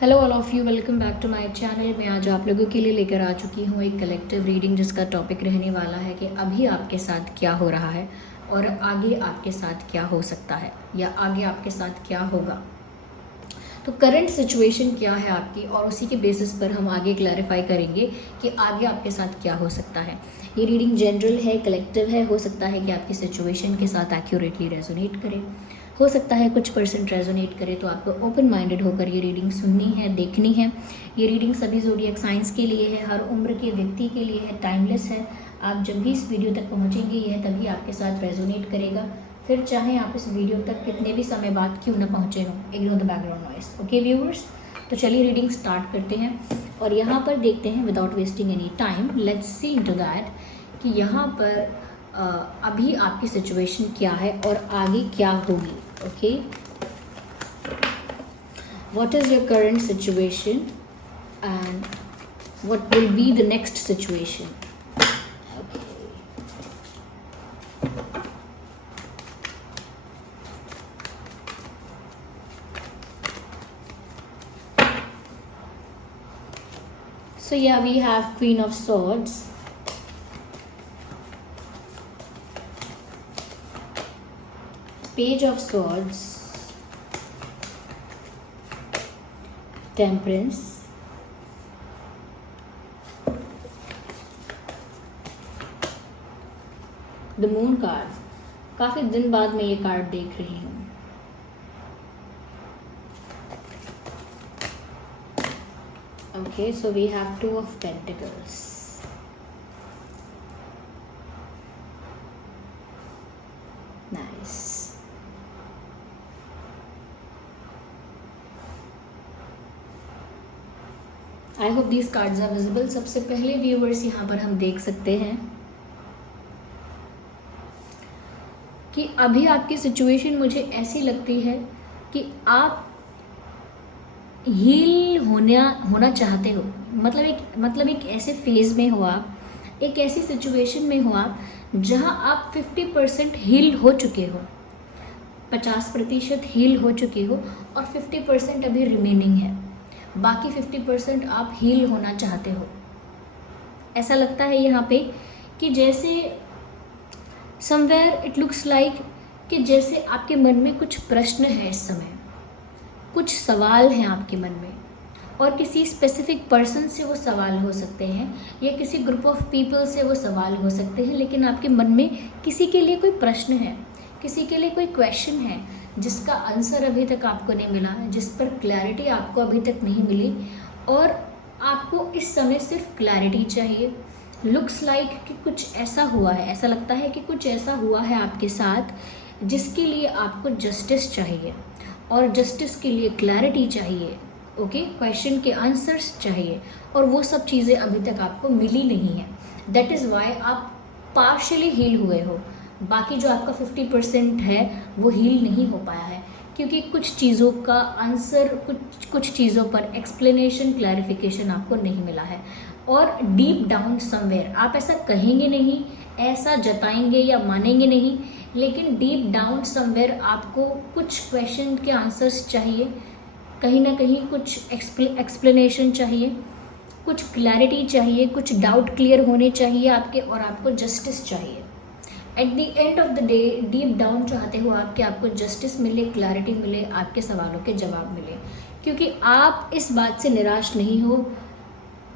Hello all of you, welcome back to my channel. मैं आज आप लोगों के लिए लेकर आ चुकी हूँ एक कलेक्टिव रीडिंग जिसका टॉपिक रहने वाला है कि अभी आपके साथ क्या हो रहा है और आगे आपके साथ क्या हो सकता है या आगे आपके साथ क्या होगा। तो करंट सिचुएशन क्या है आपकी और उसी के बेसिस पर हम आगे क्लैरिफाई करेंगे कि आगे आपके साथ क्या हो सकता है। ये रीडिंग जनरल है, कलेक्टिव है। हो सकता है कि आपकी सिचुएशन के साथ एक्यूरेटली रेजोनेट करे, हो सकता है कुछ परसेंट रेजोनेट करे। तो आपको ओपन माइंडेड होकर ये रीडिंग सुननी है, देखनी है। ये रीडिंग सभी ज़ोडिएक साइंस के लिए है, हर उम्र के व्यक्ति के लिए है, टाइमलेस है। आप जब भी इस वीडियो तक पहुँचेंगे यह तभी आपके साथ रेजोनेट करेगा, फिर चाहे आप इस वीडियो तक कितने भी समय बाद क्यों ना पहुँचे हों। Ignore the background noise. Okay viewers, तो चलिए रीडिंग स्टार्ट करते हैं और यहाँ पर देखते हैं without wasting any time. Let's see into that कि यहाँ पर अभी आपकी सिचुएशन क्या है और आगे क्या होगी। Okay, what is your current situation and what will be the next situation. So yeah, we have Queen of Swords, Page of Swords, Temperance, The Moon card. काफ़ी दिन बाद मैं ये कार्ड देख रही हूँ। Okay, so we have Two of Pentacles. Nice. I hope these cards are visible. सबसे पहले व्यूअर्स यहाँ पर हम देख सकते हैं कि अभी आपकी सिचुएशन मुझे ऐसी लगती है कि आप हील होना चाहते हो। मतलब एक ऐसे फेज़ में हो आप, एक ऐसी सिचुएशन में हो आप जहां आप 50% हील हो चुके हो, 50% हील हो चुके हो और 50% अभी रिमेनिंग है। बाकी 50% आप हील होना चाहते हो। ऐसा लगता है यहाँ पे कि जैसे समवेयर इट लुक्स लाइक कि जैसे आपके मन में कुछ प्रश्न है इस समय, कुछ सवाल हैं आपके मन में और किसी स्पेसिफिक पर्सन से वो सवाल हो सकते हैं या किसी ग्रुप ऑफ पीपल से वो सवाल हो सकते हैं। लेकिन आपके मन में किसी के लिए कोई प्रश्न है, किसी के लिए कोई क्वेश्चन है जिसका आंसर अभी तक आपको नहीं मिला है, जिस पर क्लैरिटी आपको अभी तक नहीं मिली और आपको इस समय सिर्फ क्लैरिटी चाहिए। लुक्स लाइक कि कुछ ऐसा हुआ है, ऐसा लगता है कि कुछ ऐसा हुआ है आपके साथ जिसके लिए आपको जस्टिस चाहिए और जस्टिस के लिए क्लैरिटी चाहिए। ओके, क्वेश्चन के आंसर्स चाहिए और वो सब चीज़ें अभी तक आपको मिली नहीं है। दैट इज़ वाई आप पार्शली हील हुए हो। बाकी जो आपका 50% है वो हील नहीं हो पाया है क्योंकि कुछ चीज़ों का आंसर, कुछ चीज़ों पर एक्सप्लेनेशन, क्लैरिफिकेशन आपको नहीं मिला है। और डीप डाउन समवेयर आप ऐसा कहेंगे नहीं, ऐसा जताएंगे या मानेंगे नहीं, लेकिन डीप डाउन समवेयर आपको कुछ क्वेश्चन के आंसर्स चाहिए, कहीं ना कहीं कुछ एक्सप्लेनेशन चाहिए, कुछ क्लैरिटी चाहिए, कुछ डाउट क्लियर होने चाहिए आपके और आपको जस्टिस चाहिए। At the end of the day deep down चाहते हो आप कि आपको जस्टिस मिले, क्लैरिटी मिले, आपके सवालों के जवाब मिले, क्योंकि आप इस बात से निराश नहीं हो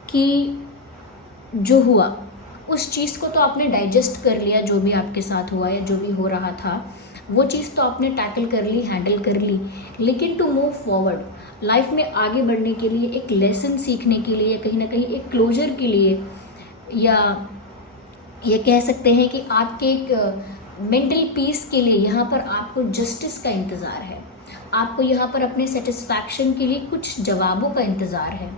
कि जो हुआ उस चीज़ को तो आपने डाइजेस्ट कर लिया, जो भी आपके साथ हुआ या जो भी हो रहा था वो चीज़ तो आपने टैकल कर ली, हैंडल कर ली। लेकिन टू मूव फॉरवर्ड लाइफ में आगे बढ़ने के लिए, एक लेसन सीखने के लिए, कहीं ना कहीं एक क्लोजर के लिए, या ये कह सकते हैं कि आपके एक मेंटल पीस के लिए यहाँ पर आपको जस्टिस का इंतज़ार है। आपको यहाँ पर अपने सेटिस्फैक्शन के लिए कुछ जवाबों का इंतज़ार है,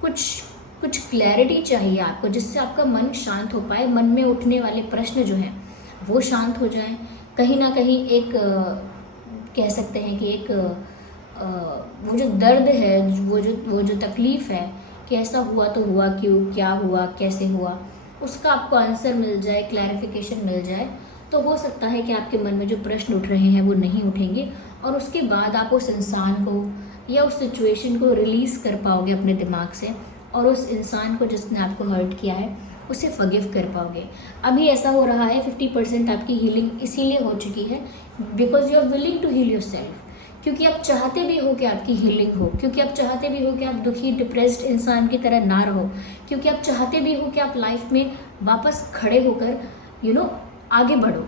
कुछ क्लैरिटी चाहिए आपको जिससे आपका मन शांत हो पाए, मन में उठने वाले प्रश्न जो हैं वो शांत हो जाएं। कहीं ना कहीं एक कह सकते हैं कि एक वो जो दर्द है, वो जो तकलीफ़ है कि ऐसा हुआ तो हुआ क्यों, क्या हुआ, कैसे हुआ, उसका आपको आंसर मिल जाए, क्लैरिफिकेशन मिल जाए। तो हो सकता है कि आपके मन में जो प्रश्न उठ रहे हैं वो नहीं उठेंगे और उसके बाद आप उस इंसान को या उस सिचुएशन को रिलीज़ कर पाओगे अपने दिमाग से, और उस इंसान को जिसने आपको हर्ट किया है उसे फॉरगिव कर पाओगे। अभी ऐसा हो रहा है 50% आपकी हीलिंग इसीलिए हो चुकी है because you are willing to heal your self, क्योंकि आप चाहते भी हो कि आपकी हीलिंग हो, क्योंकि आप चाहते भी हो कि आप दुखी डिप्रेस्ड इंसान की तरह ना रहो, क्योंकि आप चाहते भी हो कि आप लाइफ में वापस खड़े होकर आगे बढ़ो।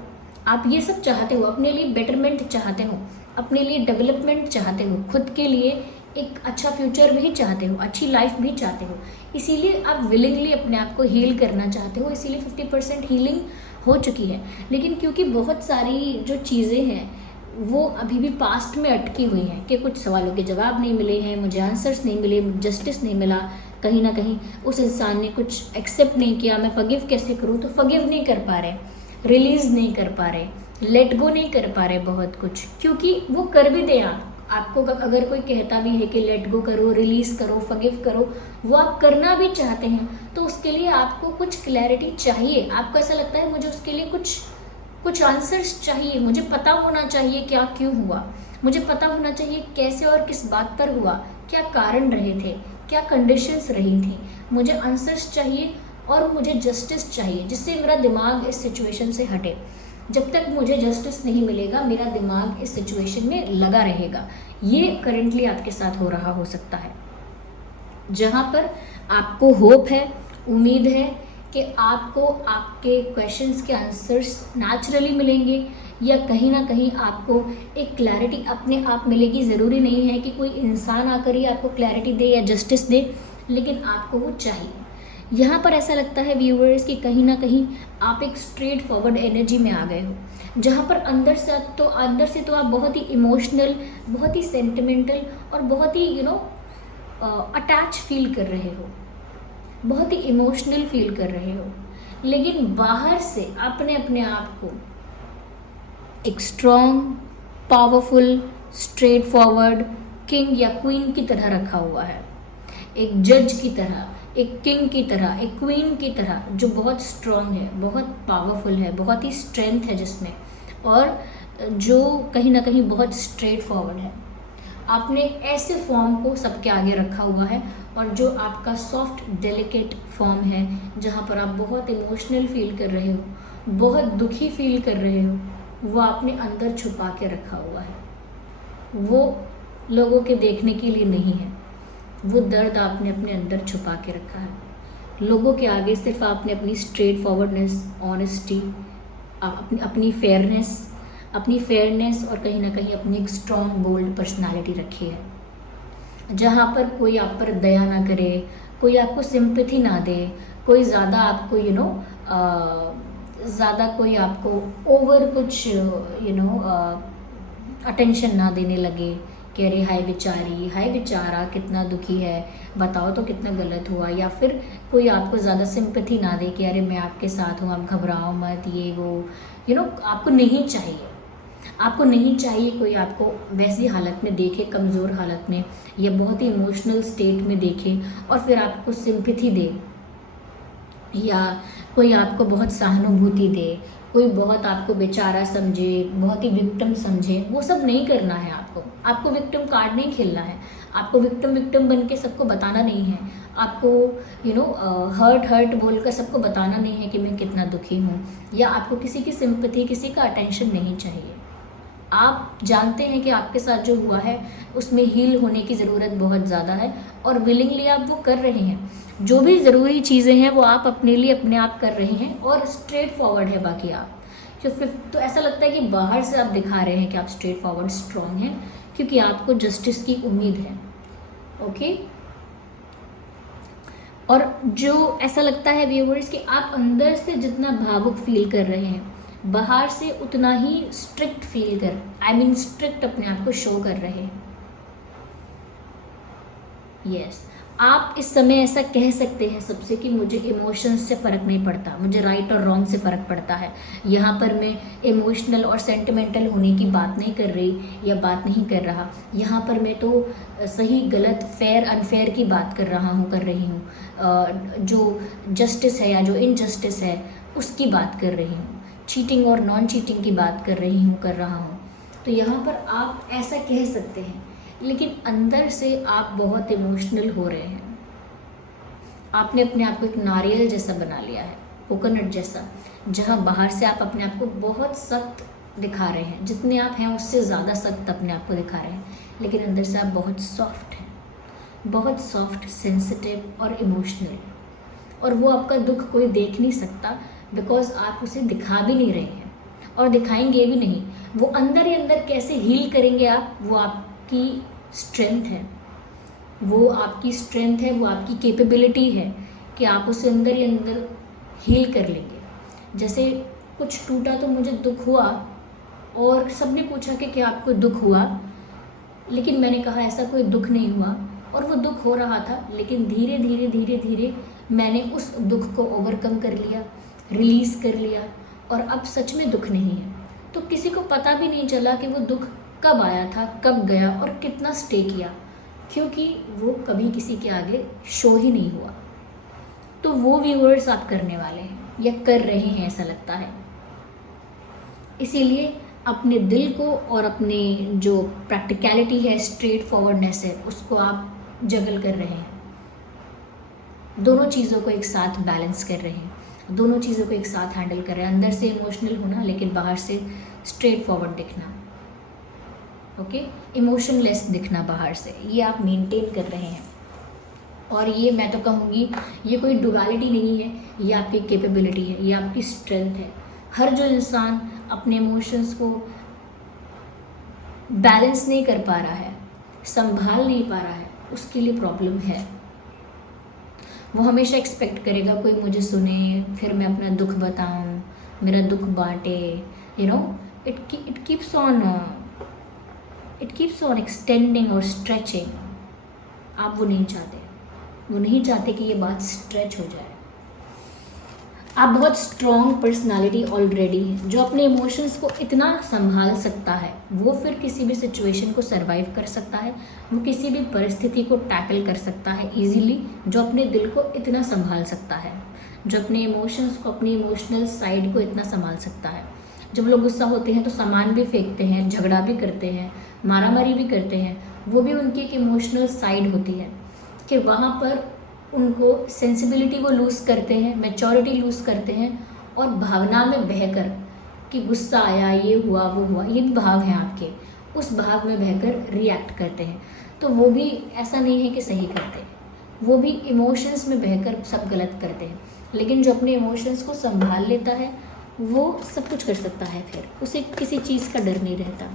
आप ये सब चाहते हो, अपने लिए बेटरमेंट चाहते हो, अपने लिए डेवलपमेंट चाहते हो, खुद के लिए एक अच्छा फ्यूचर भी चाहते हो, अच्छी लाइफ भी चाहते हो, इसीलिए आप विलिंगली अपने आप को हील करना चाहते हो, इसीलिए 50% हीलिंग हो चुकी है। लेकिन क्योंकि बहुत सारी जो चीज़ें हैं वो अभी भी पास्ट में अटकी हुई हैं कि कुछ सवालों के जवाब नहीं मिले हैं, मुझे आंसर्स नहीं मिले, जस्टिस नहीं मिला, कहीं ना कहीं उस इंसान ने कुछ एक्सेप्ट नहीं किया, मैं फॉरगिव कैसे करूँ, तो फॉरगिव नहीं कर पा रहे, रिलीज़ नहीं कर पा रहे, लेट गो नहीं कर पा रहे बहुत कुछ, क्योंकि वो कर भी दें आपको अगर कोई कहता भी है कि लेट गो करो, रिलीज़ करो, फॉरगिव करो, वो आप करना भी चाहते हैं, तो उसके लिए आपको कुछ क्लैरिटी चाहिए। आपको ऐसा लगता है मुझे उसके लिए कुछ आंसर्स चाहिए, मुझे पता होना चाहिए क्या क्यों हुआ, मुझे पता होना चाहिए कैसे और किस बात पर हुआ, क्या कारण रहे थे, क्या कंडीशंस रही थी, मुझे आंसर्स चाहिए और मुझे जस्टिस चाहिए जिससे मेरा दिमाग इस सिचुएशन से हटे। जब तक मुझे जस्टिस नहीं मिलेगा मेरा दिमाग इस सिचुएशन में लगा रहेगा। ये करेंटली आपके साथ हो रहा हो सकता है, जहाँ पर आपको होप है, उम्मीद है कि आपको आपके क्वेश्चंस के आंसर्स नेचुरली मिलेंगे, या कहीं ना कहीं आपको एक क्लैरिटी अपने आप मिलेगी। ज़रूरी नहीं है कि कोई इंसान आकर ही आपको क्लैरिटी दे या जस्टिस दे, लेकिन आपको वो चाहिए। यहाँ पर ऐसा लगता है व्यूअर्स कि कहीं ना कहीं आप एक स्ट्रेट फॉरवर्ड एनर्जी में आ गए हो, जहाँ पर अंदर से तो आप बहुत ही इमोशनल, बहुत ही सेंटिमेंटल और बहुत ही अटैच फील कर रहे हो, बहुत ही इमोशनल फील कर रहे हो, लेकिन बाहर से आपने अपने आप को एक strong, powerful, straight forward king या क्वीन की तरह रखा हुआ है, एक जज की तरह, एक किंग की तरह, एक क्वीन की तरह, जो बहुत स्ट्रॉन्ग है, बहुत पावरफुल है, बहुत ही स्ट्रेंथ है जिसमें, और जो कहीं ना कहीं बहुत स्ट्रेट फॉरवर्ड है। आपने ऐसे फॉर्म को सबके आगे रखा हुआ है, और जो आपका सॉफ्ट डेलिकेट फॉर्म है, जहाँ पर आप बहुत इमोशनल फील कर रहे हो, बहुत दुखी फील कर रहे हो, वो आपने अंदर छुपा के रखा हुआ है। वो लोगों के देखने के लिए नहीं है, वो दर्द आपने अपने अंदर छुपा के रखा है। लोगों के आगे सिर्फ आपने अपनी स्ट्रेट फॉरवर्डनेस, ऑनेस्टी, अपनी फेयरनेस और कहीं ना कहीं अपनी एक स्ट्रॉन्ग बोल्ड पर्सनालिटी रखी है, जहाँ पर कोई आप पर दया ना करे, कोई आपको सिंपैथी ना दे, कोई ज़्यादा आपको ज़्यादा कोई आपको ओवर कुछ अटेंशन ना देने लगे कि अरे हाय बेचारी, हाय बेचारा कितना दुखी है, बताओ तो कितना गलत हुआ, या फिर कोई आपको ज़्यादा सिंपैथी ना दे कि अरे मैं आपके साथ हूँ, आप घबराओ मत, ये वो आपको नहीं चाहिए। आपको नहीं चाहिए कोई आपको वैसी हालत में देखे, कमज़ोर हालत में या बहुत ही इमोशनल स्टेट में देखे और फिर आपको सिंपैथी दे, या कोई आपको बहुत सहानुभूति दे, कोई बहुत आपको बेचारा समझे, बहुत ही विक्टिम समझे। वो सब नहीं करना है आपको विक्टिम कार्ड नहीं खेलना है, आपको विक्टिम बन के सबको बताना नहीं है, आपको हर्ट बोल कर सबको बताना नहीं है कि मैं कितना दुखी हूँ, या आपको किसी की सिंपैथी, किसी का अटेंशन नहीं चाहिए। आप जानते हैं कि आपके साथ जो हुआ है उसमें हील होने की ज़रूरत बहुत ज़्यादा है, और विलिंगली आप वो कर रहे हैं। जो भी ज़रूरी चीज़ें हैं वो आप अपने लिए अपने आप कर रहे हैं, और स्ट्रेट फॉरवर्ड है बाकी आप। तो ऐसा लगता है कि बाहर से आप दिखा रहे हैं कि आप स्ट्रेट फॉरवर्ड स्ट्रॉन्ग हैं, क्योंकि आपको जस्टिस की उम्मीद है। ओके, और जो ऐसा लगता है व्यूअर्स कि आप अंदर से जितना भावुक फील कर रहे हैं, बाहर से उतना ही स्ट्रिक्ट फील स्ट्रिक्ट अपने आप को शो कर रहे हैं। यस, आप इस समय ऐसा कह सकते हैं सबसे कि मुझे इमोशंस से फ़र्क नहीं पड़ता, मुझे राइट और रॉन्ग से फ़र्क पड़ता है। यहाँ पर मैं इमोशनल और सेंटिमेंटल होने की बात नहीं कर रही या बात नहीं कर रहा, यहाँ पर मैं तो सही गलत, फेयर अनफेयर की बात कर रही हूँ, जो जस्टिस है या जो इनजस्टिस है उसकी बात कर रही हूँ, चीटिंग और नॉन चीटिंग की बात कर रहा हूँ। तो यहाँ पर आप ऐसा कह सकते हैं, लेकिन अंदर से आप बहुत इमोशनल हो रहे हैं। आपने अपने आप को एक नारियल जैसा बना लिया है, कोकोनट जैसा, जहाँ बाहर से आप अपने आप को बहुत सख्त दिखा रहे हैं, जितने आप हैं उससे ज़्यादा सख्त अपने आप को दिखा रहे हैं, लेकिन अंदर से आप बहुत सॉफ्ट हैं, बहुत सॉफ्ट, सेंसिटिव और इमोशनल। और वो आपका दुख कोई देख नहीं सकता, बिकॉज आप उसे दिखा भी नहीं रहे हैं और दिखाएंगे भी नहीं। वो अंदर ही अंदर कैसे हील करेंगे आप, वो आपकी स्ट्रेंथ है, वो आपकी स्ट्रेंथ है, वो आपकी कैपेबिलिटी है कि आप उसे अंदर ही अंदर हील कर लेंगे। जैसे कुछ टूटा तो मुझे दुख हुआ, और सबने पूछा कि क्या आपको दुख हुआ, लेकिन मैंने कहा ऐसा कोई दुख नहीं हुआ, और वो दुख हो रहा था, लेकिन धीरे धीरे धीरे धीरे मैंने उस दुख को ओवरकम कर लिया, रिलीज़ कर लिया, और अब सच में दुख नहीं है। तो किसी को पता भी नहीं चला कि वो दुख कब आया था, कब गया और कितना स्टे किया, क्योंकि वो कभी किसी के आगे शो ही नहीं हुआ। तो वो व्यूअर्स आप करने वाले हैं या कर रहे हैं, ऐसा लगता है। इसीलिए अपने दिल को और अपने जो प्रैक्टिकलिटी है, स्ट्रेट फॉरवर्डनेस है, उसको आप जगल कर रहे हैं। दोनों चीज़ों को एक साथ बैलेंस कर रहे हैं, दोनों चीज़ों को एक साथ हैंडल कर रहे हैं। अंदर से इमोशनल होना, लेकिन बाहर से स्ट्रेट फॉरवर्ड दिखना, ओके, इमोशनलेस दिखना बाहर से, ये आप मेंटेन कर रहे हैं। और ये मैं तो कहूँगी, ये कोई डुअलिटी नहीं है, ये आपकी कैपेबिलिटी है, ये आपकी स्ट्रेंथ है। हर जो इंसान अपने इमोशंस को बैलेंस नहीं कर पा रहा है, संभाल नहीं पा रहा है, उसके लिए प्रॉब्लम है। वो हमेशा एक्सपेक्ट करेगा कोई मुझे सुने, फिर मैं अपना दुख बताऊं, मेरा दुख बांटे, you know, it keeps on extending और स्ट्रेचिंग। आप वो नहीं चाहते, वो नहीं चाहते कि ये बात स्ट्रेच हो जाए। आप बहुत स्ट्रॉन्ग पर्सनालिटी ऑलरेडी है, जो अपने इमोशंस को इतना संभाल सकता है, वो फिर किसी भी सिचुएशन को सरवाइव कर सकता है, वो किसी भी परिस्थिति को टैकल कर सकता है इजीली, जो अपने दिल को इतना संभाल सकता है, जो अपने इमोशंस को, अपनी इमोशनल साइड को इतना संभाल सकता है। जब लोग गुस्सा होते हैं तो सामान भी फेंकते हैं, झगड़ा भी करते हैं, मारामारी भी करते हैं, वो भी उनकी एक इमोशनल साइड होती है कि वहाँ पर उनको सेंसिबिलिटी को लूज़ करते हैं, मैच्योरिटी लूज़ करते हैं, और भावना में बहकर कि गुस्सा आया, ये हुआ, वो हुआ, ये भी भाव हैं आपके, उस भाव में बहकर रिएक्ट करते हैं। तो वो भी ऐसा नहीं है कि सही करते हैं, वो भी इमोशंस में बहकर सब गलत करते हैं। लेकिन जो अपने इमोशंस को संभाल लेता है, वो सब कुछ कर सकता है, फिर उसे किसी चीज़ का डर नहीं रहता।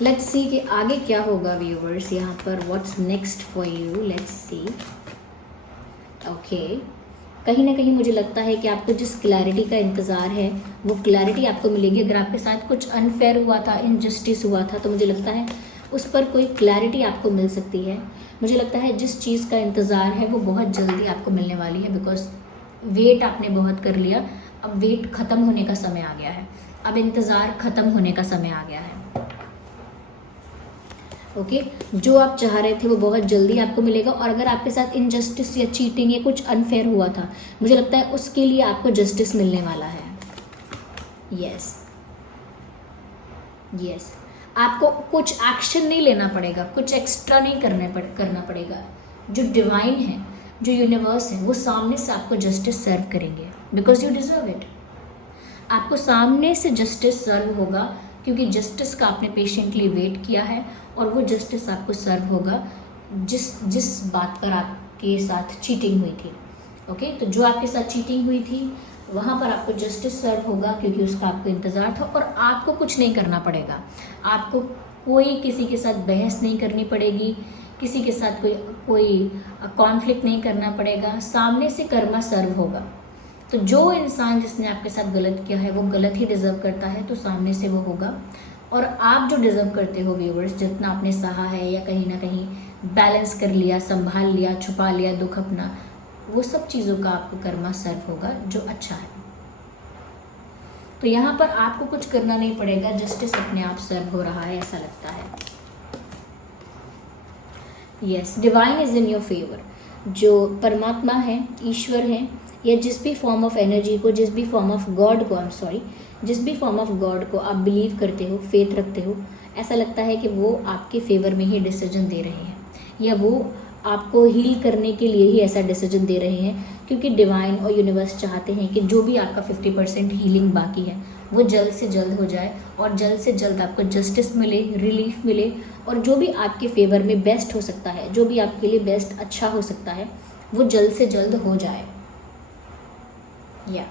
लेट्स सी कि आगे क्या होगा व्यूअर्स, यहाँ पर what's next for you, let's see. Okay, कहीं ना कहीं मुझे लगता है कि आपको जिस क्लैरिटी का इंतज़ार है, वो क्लैरिटी आपको मिलेगी। अगर आपके साथ कुछ अनफेयर हुआ था, इनजस्टिस हुआ था, तो मुझे लगता है उस पर कोई क्लैरिटी आपको मिल सकती है। मुझे लगता है जिस चीज़ का इंतज़ार है वो बहुत जल्दी आपको मिलने वाली है, बिकॉज वेट आपने बहुत कर लिया, अब वेट ख़त्म होने का समय आ गया है, अब इंतज़ार ख़त्म होने का समय आ गया है। ओके, जो आप चाह रहे थे वो बहुत जल्दी आपको मिलेगा। और अगर आपके साथ इनजस्टिस या चीटिंग या कुछ अनफेयर हुआ था, मुझे लगता है उसके लिए आपको जस्टिस मिलने वाला है। यस, आपको कुछ एक्शन नहीं लेना पड़ेगा, कुछ एक्स्ट्रा नहीं करना पड़ेगा। जो डिवाइन है, जो यूनिवर्स है, वो सामने से आपको जस्टिस सर्व करेंगे, बिकॉज यू डिजर्व इट। आपको सामने से जस्टिस सर्व होगा, क्योंकि जस्टिस का आपने पेशेंटली वेट किया है, और वो जस्टिस आपको सर्व होगा जिस बात पर आपके साथ चीटिंग हुई थी। ओके, तो जो आपके साथ चीटिंग हुई थी, वहाँ पर आपको जस्टिस सर्व होगा, क्योंकि उसका आपको इंतज़ार था, और आपको कुछ नहीं करना पड़ेगा। आपको कोई किसी के साथ बहस नहीं करनी पड़ेगी, किसी के साथ कोई कॉन्फ्लिक्ट नहीं करना पड़ेगा, सामने से कर्मा सर्व होगा। तो जो इंसान जिसने आपके साथ गलत किया है, वो गलत ही डिज़र्व करता है, तो सामने से वो होगा। और आप जो डिज़र्व करते हो व्यूअर्स, जितना आपने सहा है या कहीं ना कहीं बैलेंस कर लिया, संभाल लिया, छुपा लिया दुख अपना, वो सब चीज़ों का आपको कर्मा सर्व होगा, जो अच्छा है। तो यहाँ पर आपको कुछ करना नहीं पड़ेगा, जस्टिस अपने आप सर्व हो रहा है, ऐसा लगता है। Yes, divine is in your favour. जो परमात्मा है, ईश्वर है, या जिस भी फॉर्म ऑफ एनर्जी को, जिस भी फॉर्म ऑफ गॉड को, जिस भी फॉर्म ऑफ गॉड को आप बिलीव करते हो, फेथ रखते हो, ऐसा लगता है कि वो आपके फेवर में ही डिसीजन दे रहे हैं, या वो आपको हील करने के लिए ही ऐसा डिसीजन दे रहे हैं, क्योंकि डिवाइन और यूनिवर्स चाहते हैं कि जो भी आपका 50% हीलिंग बाकी है वो जल्द से जल्द हो जाए, और जल्द से जल्द आपको जस्टिस मिले, रिलीफ मिले, और जो भी आपके फेवर में बेस्ट हो सकता है, जो भी आपके लिए बेस्ट अच्छा हो सकता है, वो जल्द से जल्द हो जाए। या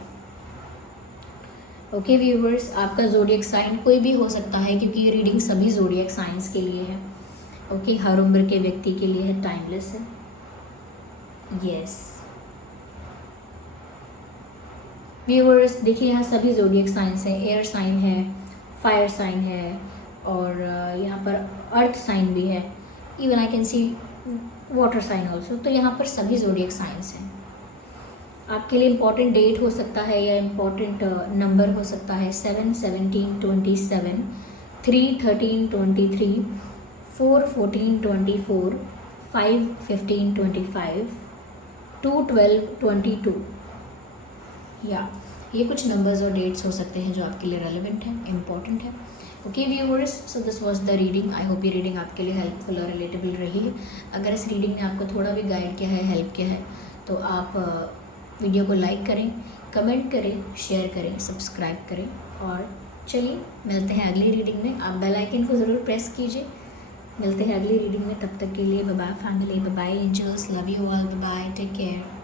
ओके व्यूवर्स, आपका ज़ोडिएक साइन कोई भी हो सकता है, क्योंकि ये रीडिंग सभी ज़ोडिएक साइंस के लिए है। ओके, हर उम्र के व्यक्ति के लिए है, टाइमलेस है। यस व्यूवर्स, देखिए यहाँ सभी ज़ोडिएक साइंस हैं। एयर साइन है, फायर साइन है, और यहाँ पर अर्थ साइन भी है, even I can see water sign also. तो यहाँ पर सभी ज़ोडिएक साइंस हैं। आपके लिए इम्पॉर्टेंट डेट हो सकता है, या इम्पॉर्टेंट नंबर हो सकता है 7, 17, 27, 3, 13, 23, 4, 14, 24, 5, 15, 25, 2, 12, 22। या ये कुछ नंबर्स और डेट्स हो सकते हैं जो आपके लिए रेलिवेंट हैं, इम्पॉर्टेंट है। Okay viewers, so this was the reading. I hope ये रीडिंग आपके लिए हेल्पफुल और रिलेटेबल रही है। अगर इस रीडिंग ने आपको थोड़ा भी गाइड किया है, हेल्प किया है, तो आप वीडियो को लाइक करें, कमेंट करें, शेयर करें, सब्सक्राइब करें, और चलिए मिलते हैं अगली रीडिंग में। आप बेल आइकन को ज़रूर प्रेस कीजिए। मिलते हैं अगली रीडिंग में, तब तक के लिए bye bye family, bye bye angels, love you all, bye bye, take care.